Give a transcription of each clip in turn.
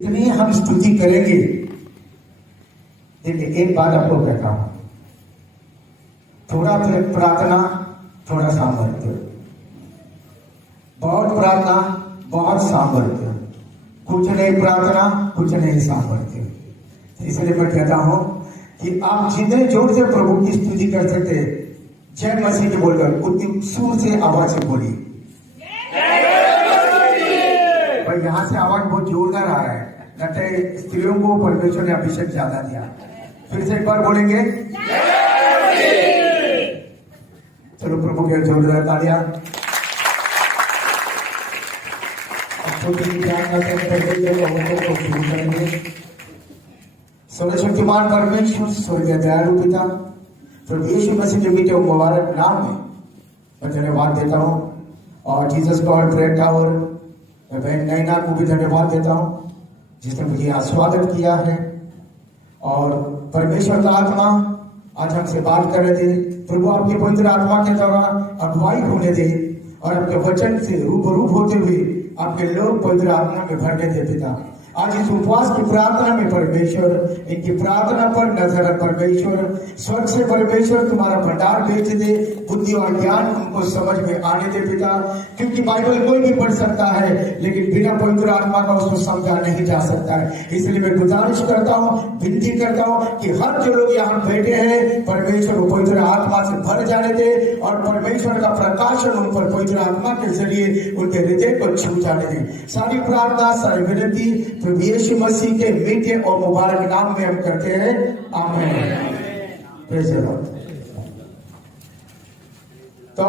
इतनी हम स्तुति करेंगे। देखिए एक बात आपको कहता हूं, थोड़ा प्रार्थना थोड़ा सामर्थ्य, बहुत प्रार्थना बहुत सामर्थ्य, कुछ नहीं प्रार्थना कुछ नहीं सामर्थ्य। इसलिए मैं कहता हूं कि आप जितने जोर से प्रभु की स्तुति कर सकते, जय मसीह के बोलकर उतनी सुर से आवाज से बोलिए। भाई यहां से आवाज बहुत जोरदार आ रहा है, लगता है स्त्रियों को परमेश्वर ने अभिषेक ज्यादा दिया। फिर से एक बार बोलेंगे, चलो प्रभु के जोरदार तालियां। सर्वशक्तिमान परमेश्वर, स्वर्गीय दयालु पिता, प्रभु यीशु मसीह के मीठे मुबारक नाम में मैं धन्यवाद देता हूँ। और जीसस गॉड प्रेयर टावर मैं बहन नैना को भी धन्यवाद देता हूँ जिसने मुझे यहाँ स्वागत किया है। और परमेश्वर का आत्मा आज हमसे बात कर रहे थे, प्रभु आपकी पवित्र आत्मा के द्वारा अगुवाई होने दे और आपके वचन से रूबरूप होते हुए आपके लोग पवित्र आत्मा में भरने दे पिता। आज इस उपवास की प्रार्थना में परमेश्वर इनकी प्रार्थना पर नजर रख परमेश्वर, स्वर्ग से परमेश्वर तुम्हारा भंडार भेज दे, बुद्धि और ज्ञान उनको समझ में आने दे पिता। क्योंकि बाइबल कोई भी पढ़ सकता है लेकिन बिना पवित्र आत्मा का उसको समझा नहीं जा सकता है। इसलिए मैं गुजारिश करता हूँ, विनती करता हूँ कि हर जो लोग यहाँ बैठे हैं परमेश्वर को पवित्र आत्मा से भर जाने दे और परमेश्वर का प्रकाशन उन पर पवित्र आत्मा के जरिए उनके हृदय को छू जाने दे। सारी प्रार्थना सारी विनती प्रभु यीशु मसीह के मीठे और मुबारक नाम में हम करते हैं, आमीन। Praise the Lord. तो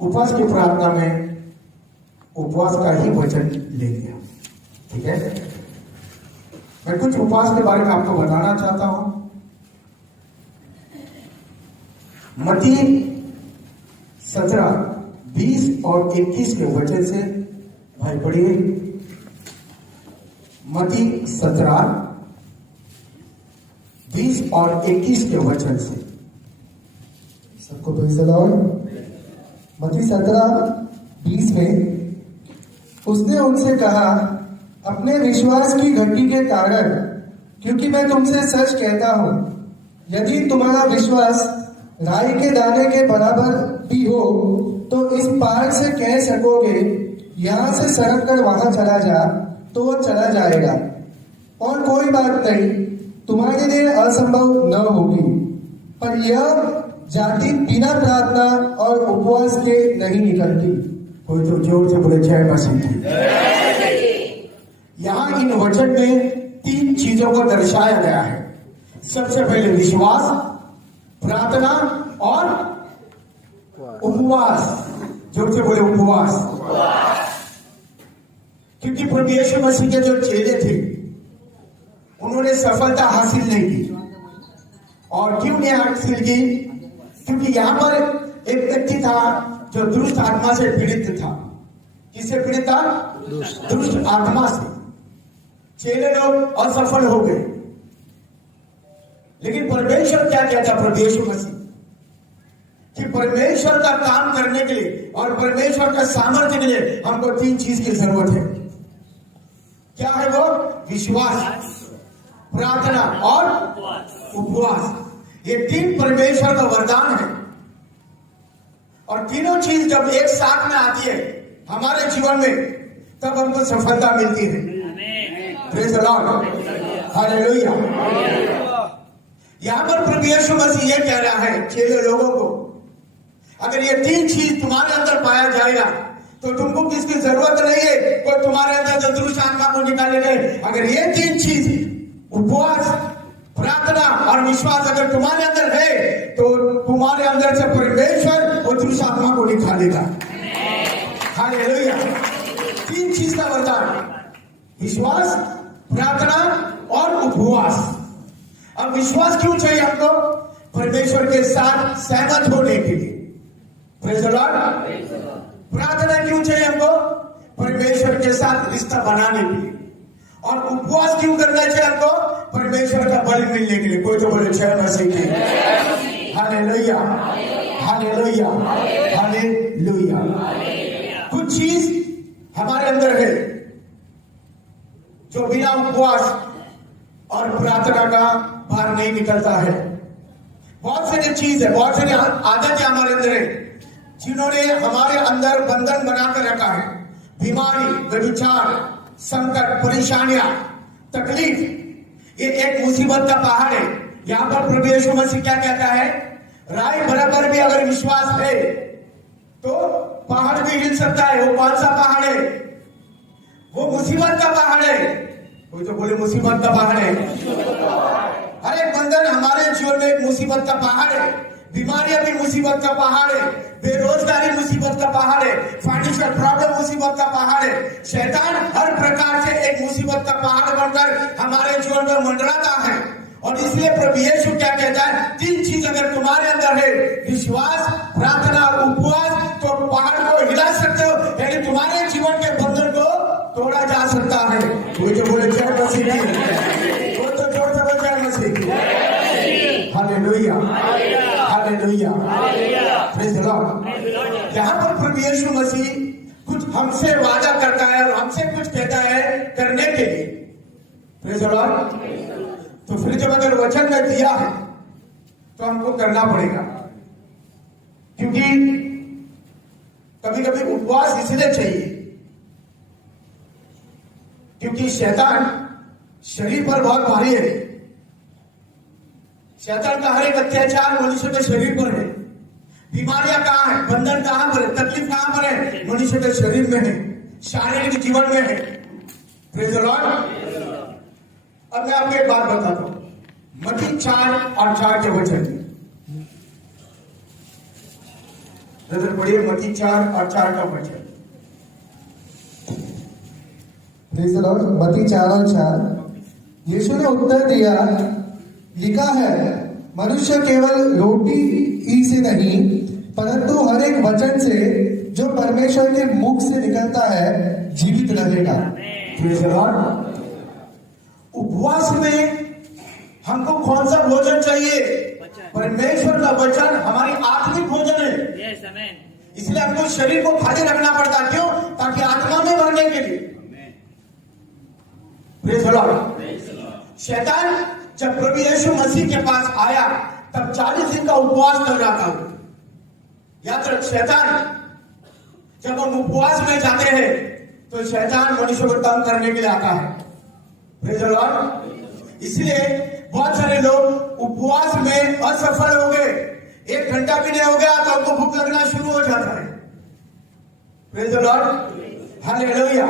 उपवास की प्रार्थना में उपवास का ही वचन लेंगे, ठीक है। मैं कुछ उपवास के बारे में आपको बताना चाहता हूं। मत्ती 17, 20 और 21 के वचन से भाई पढ़िए। मत्ती 17, 20 और 21 के वचन से सबको प्रेज़ द लॉर्ड। मत्ती 17, 20 में उसने उनसे कहा, अपने विश्वास की घटी के कारण, क्योंकि मैं तुमसे सच कहता हूं, यदि तुम्हारा विश्वास राई के दाने के बराबर भी हो तो इस पहाड़ से कह सकोगे यहां से सरक कर वहां चला जा, तो वो चला जाएगा, और कोई बात नहीं तुम्हारे लिए असंभव न होगी। पर यह जाति बिना प्रार्थना और उपवास के नहीं निकलती। कोई तो जोर से बोले जय मसीह की। यहाँ इन वचन में 3 चीजों को दर्शाया गया है। सबसे पहले विश्वास, प्रार्थना और उपवास। जोर से बोले उपवास। क्योंकि प्रभु यीशु मसीह के जो चेले थे उन्होंने सफलता हासिल नहीं की। और क्यों नहीं हासिल की? क्योंकि यहां पर एक व्यक्ति था जो दुष्ट आत्मा से पीड़ित था। किससे पीड़ित था? दुष्ट आत्मा से। चेले लोग असफल हो गए, लेकिन परमेश्वर क्या कहता प्रभु यीशु मसीह कि परमेश्वर का काम करने के लिए और परमेश्वर का सामर्थ्य के लिए हमको 3 चीज की जरूरत है। क्या है वो? विश्वास, प्रार्थना और उपवास। ये 3 परमेश्वर का वरदान है। और तीनों चीज जब एक साथ में आती है हमारे जीवन में, तब हमको सफलता मिलती है। Praise the Lord, hallelujah. यहां पर प्रभु यीशु मसीह ये कह रहा है चेले लोगों को, अगर ये 3 चीज तुम्हारे अंदर पाया जाएगा तो तुमको किसकी जरूरत नहीं है कोई तुम्हारे अंदर जो दुष्ट आत्मा को निकाले गए। अगर ये 3 चीज उपवास, प्रार्थना और विश्वास अगर तुम्हारे अंदर है तो तुम्हारे अंदर से परमेश्वर वो दुष्ट आत्मा को निकालेगा। हालेलुया। 3 चीज का वरदान, विश्वास, प्रार्थना और उपवास। अब विश्वास क्यों चाहिए हमको? परमेश्वर के साथ सहमत होने के लिए। Praise the Lord. प्रार्थना क्यों चाहिए हमको? परमेश्वर के साथ रिश्ता बनाने के लिए। और उपवास क्यों करना चाहिए हमको? परमेश्वर का बल मिलने के लिए। कोई तो बोले जय मसीह की। Hallelujah, hallelujah, hallelujah. कुछ चीज हमारे अंदर है जो बिना उपवास और प्रार्थना का बाहर नहीं निकलता है। बहुत सारी चीज है, बहुत सारी आदत है हमारे अंदर है जिन्होंने हमारे अंदर बंधन बनाकर रखा है। बीमारी, व्यभिचार, संकट, परेशानियां, तकलीफ, ये एक मुसीबत का पहाड़ है। यहाँ पर प्रभु यीशु मसीह क्या कहता है, राय बराबर भी अगर विश्वास है तो पहाड़ भी हिल सकता है। वो कौन सा पहाड़ है? वो मुसीबत का पहाड़ है। कोई तो बोले मुसीबत का पहाड़ है। हर एक बंधन हमारे जीवन में एक मुसीबत का पहाड़ है। बीमारियां भी मुसीबत का पहाड़ है, बेरोजगारी मुसीबत का पहाड़ है, फाइनेंशियल प्रॉब्लम मुसीबत का पहाड़ है। शैतान हर प्रकार से एक मुसीबत का पहाड़ बनकर हमारे जीवन में मंडराता है। और इसलिए प्रभु यीशु क्या कहता है, 3 चीज अगर तुम्हारे अंदर है, विश्वास, प्रार्थना और उपवास, तो पहाड़ को हिला सकते हो, यानी तुम्हारे जीवन के बंधन को तोड़ा जा सकता है। कोई जो बोले जय मसीह की, वो तो जोर से बोले जय मसीह की। Hallelujah, hallelujah, praise the Lord. यहाँ पर प्रभु यीशु मसीह कुछ हमसे वादा करता है और हमसे कुछ कहता है करने के लिए। Praise the Lord. तो फिर जब अगर वचन में दिया है तो हमको करना पड़ेगा, क्योंकि कभी कभी उपवास इसलिए चाहिए क्योंकि शैतान शरीर पर बहुत भारी है। शैतान का हर एक अत्याचार मनुष्य के शरीर पर है। बीमारियां कहां है, बंधन कहां पर है, तकलीफ कहां पर है? मनुष्य के शरीर में है, शारीरिक जीवन में है। Praise the Lord. अब मैं आपको एक बात बताता हूं, मत्ती 4 और 4 के वचन पढ़िए। मत्ती 4 और 4 का वचन। Praise the Lord. मत्ती 4 और 4। यीशु ने उत्तर दिया, लिखा है, मनुष्य केवल रोटी ही से नहीं परंतु हर एक वचन से जो परमेश्वर के मुख से निकलता है जीवित रहेगा। Praise the Lord. उपवास में हमको कौन सा भोजन चाहिए? परमेश्वर का वचन हमारी आत्मिक भोजन है। इसलिए हमको शरीर को खाली रखना पड़ता। क्यों? ताकि आत्मा में भरने के लिए। Praise the Lord. शैतान जब प्रभु यीशु मसीह के पास आया तब 40 दिन का उपवास कर रहा था। याद रख, शैतान जब हम उपवास में जाते हैं तो शैतान मनुष्य को तंग करने के लिए आता है। Praise the Lord. इसलिए बहुत सारे लोग उपवास में असफल हो गए। 1 घंटा भी नहीं हो गया तो उनको भूख लगना शुरू हो जाता है। Praise the Lord. हालेलुया।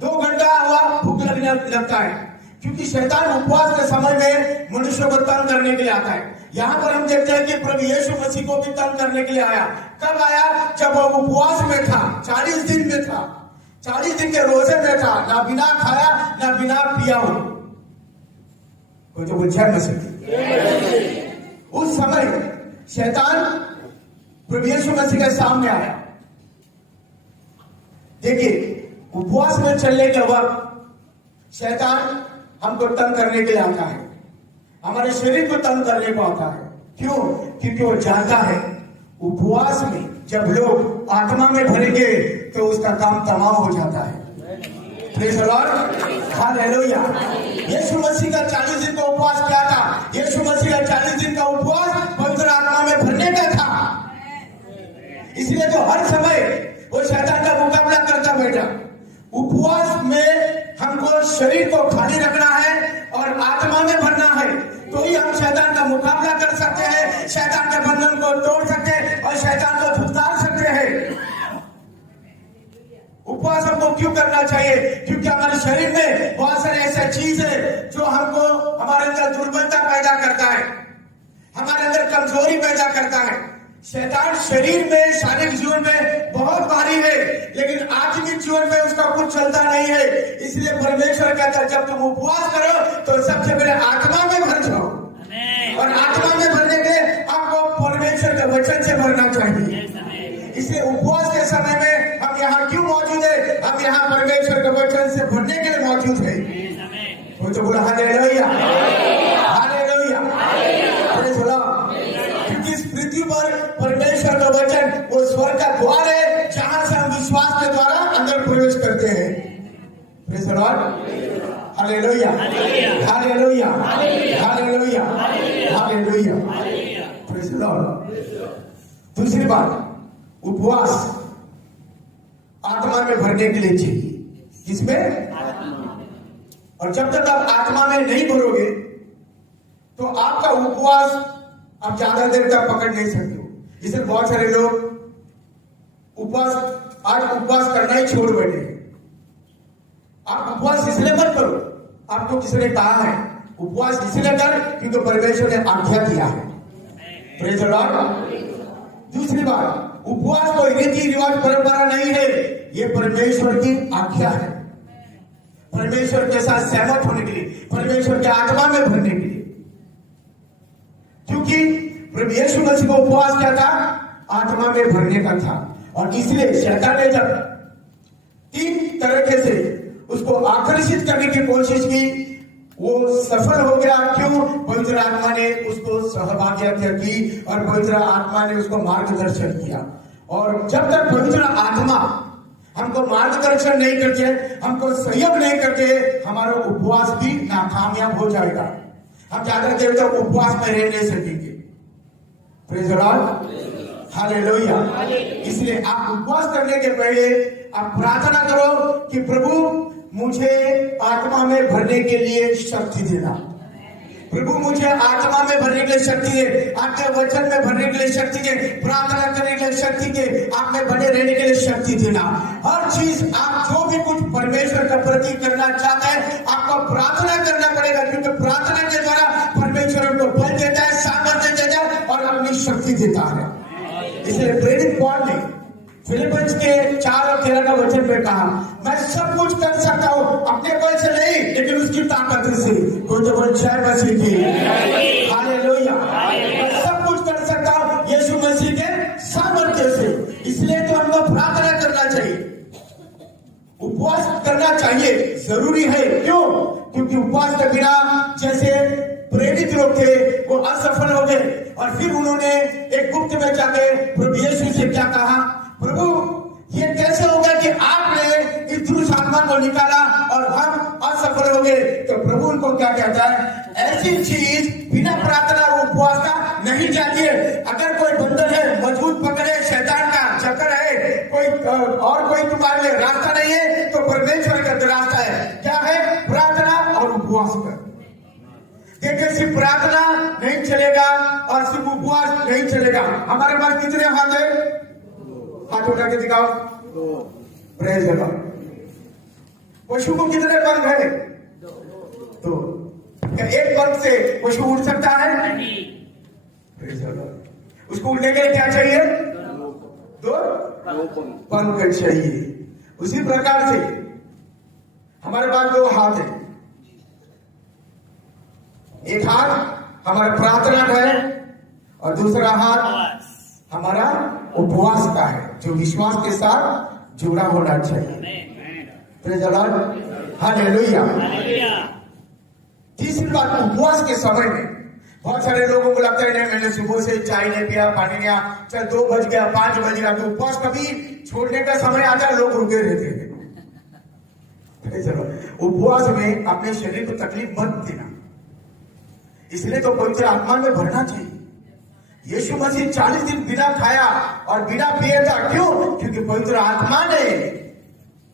2 घंटा हुआ भूख लगने लगता है, क्योंकि शैतान उपवास के समय में मनुष्य को तंग करने के लिए आता है। यहाँ पर हम देखते हैं कि प्रभु यीशु मसीह को भी तंग करने के लिए आया। कब आया? जब वो उपवास में था, 40 दिन में था, 40 दिन के रोजे में था, ना बिना खाया ना बिना पिया हो। कोई तो बोल जय मसीह। उस समय शैतान प्रभु यीशु मसीह के सामने आया। देखिए, उपवास में चलने के वक्त शैतान हमको तंग करने के लिए आता है, हमारे शरीर को तंग करने को आता है। क्यों? क्योंकि वो जानता है उपवास में जब लोग आत्मा में भरेंगे तो उसका काम तमाम हो जाता है। Praise the Lord. हालेलुया। यीशु मसीह का 40 दिन का उपवास क्या था? यीशु मसीह का 40 दिन का उपवास पवित्र आत्मा में भरने का था। इसलिए तो हर समय वो शैतान का मुकाबला करता बैठा। उपवास में हमको शरीर को खाली रखना है और आत्मा में भरना है, तो ही हम शैतान का मुकाबला कर सकते हैं, शैतान के बंधन को तोड़ सकते हैं और शैतान को धुतकार सकते हैं। उपवास हमको क्यों करना चाहिए? क्योंकि हमारे शरीर में बहुत सारे ऐसे चीज है जो हमको हमारे अंदर दुर्बलता पैदा करता है, हमारे अंदर कमजोरी पैदा करता है। शैतान शरीर में, शारीरिक जीवन में बहुत भारी है, लेकिन आत्मिक जीवन में उसका कुछ चलता नहीं है। इसलिए परमेश्वर कहता है जब तुम उपवास करो तो सबसे पहले आत्मा में भर जाओ, और आत्मा में भरने के आपको परमेश्वर के वचन से भरना चाहिए। इसलिए उपवास के समय में हम यहाँ क्यों मौजूद है? हम यहाँ परमेश्वर के वचन से भरने के लिए मौजूद है। वो तो बोला hallelujah, hallelujah, praise the Lord. क्योंकि इस पृथ्वी पर परमेश्वर का वचन वो स्वर्ग का द्वार है, जहां से हम विश्वास के द्वारा अंदर प्रवेश करते हैं। Praise the Lord, hallelujah, hallelujah, hallelujah, hallelujah, praise the Lord. दूसरी बात, उपवास आत्मा में भरने के लिए चाहिए। किसमें? और जब तक आप आत्मा में नहीं भरोगे तो आपका उपवास आप ज्यादा देर तक पकड़ नहीं सकते हो। इसलिए बहुत सारे लोग आज उपवास करना ही छोड़ बैठे। आप उपवास इसलिए मत करो, आपको किसी ने कहा है उपवास इसलिए कर क्योंकि परमेश्वर ने आज्ञा किया है। Praise the Lord. दूसरी बात, उपवास कोई रीति रिवाज परंपरा नहीं है, ये परमेश्वर की आज्ञा है। परमेश्वर के साथ सहमत होने के लिए, परमेश्वर के आत्मा में भरने के लिए। क्योंकि प्रभु यीशु मसीह को उपवास क्या था? आत्मा में भरने का था। और इसलिए शैतान ने जब 3 तरीके से उसको आकर्षित करने की कोशिश की, वो सफल हो गया। क्यों? पवित्र आत्मा ने उसको सहभागिता की और पवित्र आत्मा ने उसको मार्गदर्शन किया। और जब तक पवित्र आत्मा हमको मार्गदर्शन नहीं करते, हमको सहयोग नहीं करते, हमारा उपवास भी नाकामयाब हो जाएगा। हम ज्यादा देर तक उपवास में रह नहीं सकेंगे। Praise the Lord, hallelujah. इसलिए आप उपवास करने के पहले आप प्रार्थना करो कि प्रभु मुझे आत्मा में भरने के लिए शक्ति देना। प्रभु मुझे आत्मा में भरने के लिए शक्ति दे, आपके वचन में भरने के लिए शक्ति दे, प्रार्थना करने के लिए शक्ति दे, आप में बने रहने के लिए शक्ति देना। हर चीज आप जो भी कुछ परमेश्वर का प्रति करना चाहते हैं, आपको प्रार्थना करना पड़ेगा, क्योंकि प्रार्थना के द्वारा परमेश्वर हमको बल देता है, सामर्थ्य देता है और अपनी शक्ति देता है। इसलिए प्रेरित पौल ने फिलिपियंस के 4 और 13 का वचन में कहा, मैं सब कुछ कर सकता हूँ अपने बल से नहीं, लेकिन उसकी ताकत से। कोई तो बोल जय मसीह की, हालेलुया। मैं सब कुछ कर सकता हूँ यीशु मसीह के सामर्थ्य से। इसलिए तो हमको प्रार्थना करना चाहिए, उपवास करना चाहिए, जरूरी है। क्यों? क्योंकि उपवास के बिना जैसे प्रेरित लोग थे वो असफल हो गए, और फिर उन्होंने एक गुप्त में जाके प्रभु यीशु से क्या कहा, प्रभु ये कैसे होगा कि आपने इस दुष्ट आत्मा को निकाला और हम असफल हो गए? तो प्रभु उनको क्या कहता है, ऐसी चीज बिना प्रार्थना और उपवास का नहीं जाती है। अगर कोई बंधन है मजबूत पकड़े, शैतान का चक्कर है, कोई और कोई तुम्हारे लिए रास्ता नहीं है, तो परमेश्वर का रास्ता है। क्या है? प्रार्थना और उपवास कर। देखिए, सिर्फ प्रार्थना नहीं चलेगा और सिर्फ उपवास नहीं चलेगा। हमारे पास कितने हाथ है? हाथ उठा के दिखाओ। Praise the Lord. पशु को कितने पंख है? 2। क्या एक पंख से पशु उड़ सकता है? Praise the Lord. उसको उड़ने के लिए क्या चाहिए? 2 पंख चाहिए। उसी प्रकार से हमारे पास 2 हाथ है। एक हाथ हमारा प्रार्थना का है और दूसरा हाथ हमारा उपवास का है, जो विश्वास के साथ जुड़ा होना चाहिए। Praise the Lord, hallelujah. तीसरी बात, उपवास के समय में बहुत सारे लोगों को लगता है नहीं, मैंने सुबह से चाय नहीं पिया, पानी नहीं आया, चल 2 बज गया, 5 बज गया, तो उपवास कभी छोड़ने का समय आता है, लोग रुके रहते हैं। उपवास में अपने शरीर को तकलीफ मत देना। इसलिए तो पवित्र आत्मा में भरना चाहिए। यीशु मसीह 40 दिन बिना खाया और बिना पिए था। क्यों? क्योंकि पवित्र आत्मा ने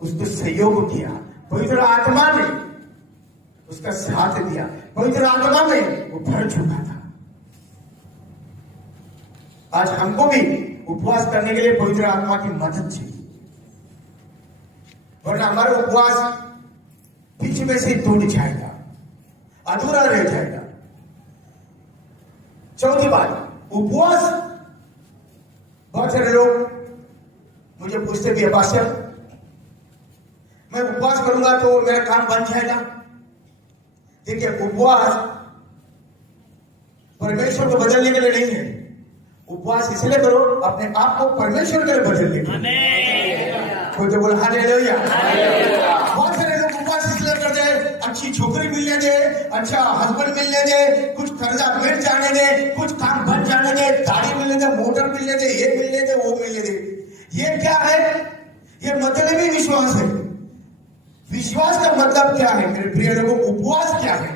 उसको सहयोग किया, पवित्र आत्मा ने उसका साथ दिया, पवित्र आत्मा में वो भर चुका था। आज हमको भी उपवास करने के लिए पवित्र आत्मा की मदद चाहिए, वरना हमारा उपवास बीच में से टूट जाएगा, अधूरा रह जाएगा। चौथी बात, उपवास। बहुत सारे लोग मुझे पूछते भी है, पास्टर मैं उपवास करूंगा तो मेरा काम बन जाएगा। देखिए, उपवास परमेश्वर को बदलने के लिए नहीं है। उपवास इसलिए करो अपने आप को परमेश्वर के लिए बदलने के लिए। कोई तो बोला हालेलुया। बहुत सारे लोग उपवास इसलिए करते हैं, अच्छी छोकरी मिलने दे, अच्छा हस्बैंड मिलने दे, कुछ कर्जा मिट जाने दे, कुछ काम बन जाने दे, गाड़ी मिलने दे, मोटर मिलने दे, ये मिलने दे, वो मिलने दे। ये क्या है? ये मतलबी विश्वास है। विश्वास का मतलब क्या है मेरे प्रिय लोगों? उपवास क्या है?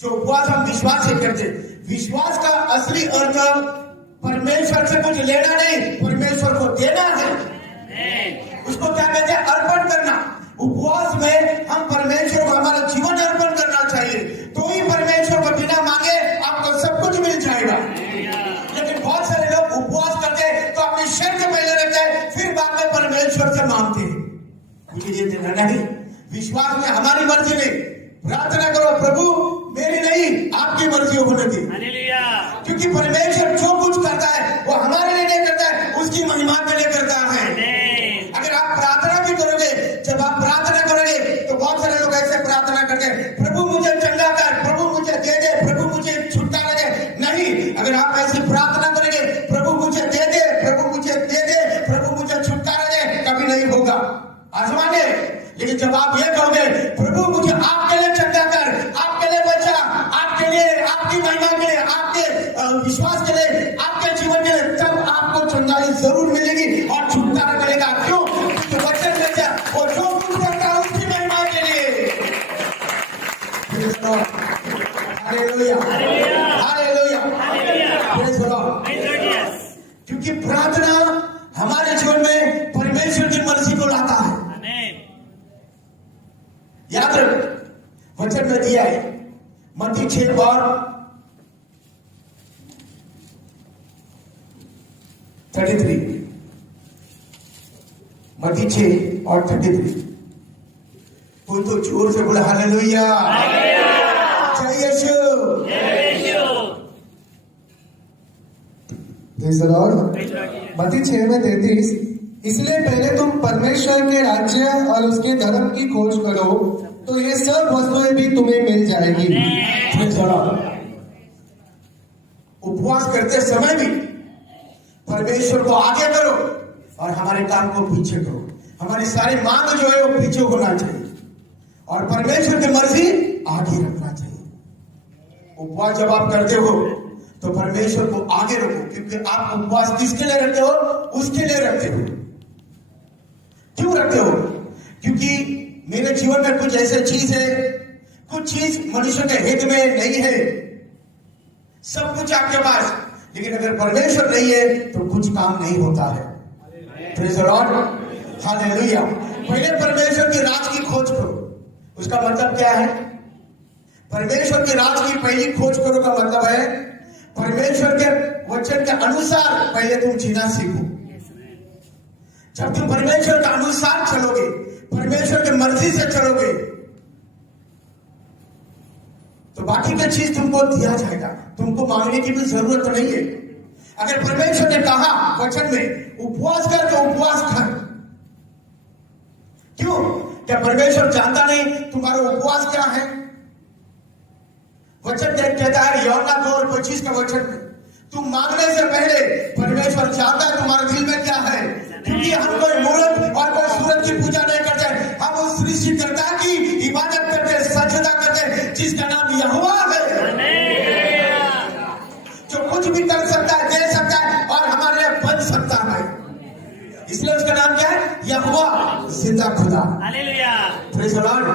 जो उपवास हम विश्वास से करते, विश्वास का असली अर्थ परमेश्वर से कुछ लेना नहीं, परमेश्वर को देना है। उसको क्या कहते हैं? अर्पण करना। उपवास में हम परमेश्वर को हमारा जीवन अर्पण करना चाहिए, तो ही परमेश्वर को बिना मांगे आपको सब कुछ मिल जाएगा। लेकिन बहुत सारे लोग उपवास करते हैं तो अपनी शर्त पहले रखते हैं, फिर बाद में परमेश्वर से मांगते हैं। मुझे ये देना नहीं। विश्वास में हमारी मर्जी नहीं, प्रार्थना करो प्रभु मेरी नहीं आपकी मर्जी होने दी। क्योंकि परमेश्वर जो कुछ करता है वो हमारे लिए नहीं करता है, उसकी महिमा के लिए करता है। अगर आप प्रार्थना भी करोगे, जब आप प्रार्थना करोगे तो बहुत सारे लोग ऐसे प्रार्थना करते हैं, प्रभु मुझे चंगा कर, प्रभु मुझे दे दे, प्रभु मुझे छुटकारा दे। नहीं, अगर आप ऐसी प्रार्थना करेंगे, प्रभु मुझे दे दे, प्रभु मुझे दे दे, प्रभु मुझे छुटकारा दे, कभी नहीं होगा। आजमाने। लेकिन जब आप ये कहोगे, प्रभु मुझे आपके लिए चंगा कर, आपके लिए बचा, आपके लिए, आपकी महिमा के लिए, आपके विश्वास के लिए, आपके जीवन के लिए, तब आपको चंगाई जरूर मिलेगी और छुटकारा मिलेगा। क्यों? क्योंकि वचन में क्या? वो जो कुछ करता है उसकी महिमा के लिए। Hallelujah, hallelujah, praise the Lord. क्योंकि प्रार्थना हमारे जीवन में परमेश्वर की मर्जी को लाता है। याद रख, वचन में दिया है मत्ती 6 और 33, मत्ती 6 और 33। कोई तो जोर से बोला हालेलुया, जय यीशु। Praise the Lord. मत्ती 6 में 33, इसलिए पहले तुम परमेश्वर के राज्य और उसके धर्म की खोज करो, तो ये सब वस्तुएं भी तुम्हें मिल जाएगी। उपवास करते समय भी परमेश्वर को आगे करो और हमारे काम को पीछे करो। हमारी सारी मांग जो है वो पीछे होना चाहिए और परमेश्वर की मर्जी आगे रखना चाहिए। उपवास जब आप करते हो तो परमेश्वर को आगे रखो, क्योंकि आप उपवास किसके लिए रखते हो? उसके लिए रखते हो। क्यों रखते हो? क्योंकि मेरे जीवन में कुछ ऐसे चीज है, कुछ चीज मनुष्य के हित में नहीं है। सब कुछ आपके पास, लेकिन अगर परमेश्वर नहीं है तो कुछ काम नहीं होता है। Praise the Lord, hallelujah. पहले परमेश्वर के राज की खोज करो। उसका मतलब क्या है? परमेश्वर के राज की पहली खोज करो का मतलब है परमेश्वर के वचन के अनुसार पहले तुम जीना सीखो। जब तुम परमेश्वर के अनुसार चलोगे, परमेश्वर की मर्जी से चलोगे, तो बाकी का चीज तुमको दिया जाएगा। तुमको मांगने की भी जरूरत नहीं है। अगर परमेश्वर ने कहा वचन में उपवास कर तो उपवास कर। क्यों? क्या परमेश्वर जानता नहीं तुम्हारा उपवास क्या है? वचन कहता है यूहन्ना 2:25 का वचन में, तुम मांगने से पहले परमेश्वर जानता है तुम्हारे दिल में क्या है। क्योंकि हम कोई मूर्त और कोई सूरज की पूजा नहीं करते, हम उस सृष्टिकर्ता की इबादत करते, सजदा करते, जिसका नाम यहोवा है, जो कुछ भी कर सकता है, दे सकता है और हमारे लिए बन सकता है। इसलिए उसका नाम क्या है? यहोवा, जिंदा खुदा। Hallelujah, praise the Lord.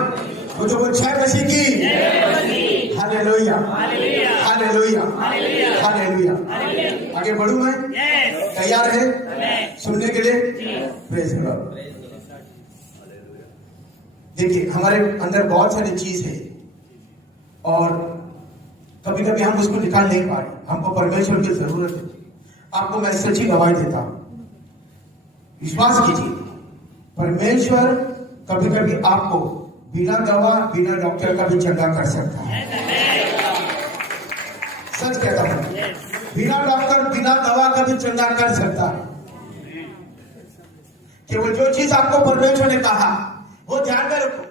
वो जो छह मसीह की, हालेलुया, हालेलुया, हालेलुया। आगे बढ़ूं मैं? तैयार है सुनने के लिए? Praise the Lord. देखिए, हमारे अंदर बहुत सारी चीज है और कभी कभी हम उसको निकाल नहीं पा रहे। हमको परमेश्वर की जरूरत है। आपको मैं सच्ची गवाही देता हूं, विश्वास कीजिए, परमेश्वर कभी कभी आपको बिना दवा, बिना डॉक्टर का भी चंगा कर सकता है। सच कहता हूं, बिना डॉक्टर, बिना दवा का भी चंगा कर सकता है। केवल जो चीज आपको परमेश्वर ने कहा वो ध्यान में रखो।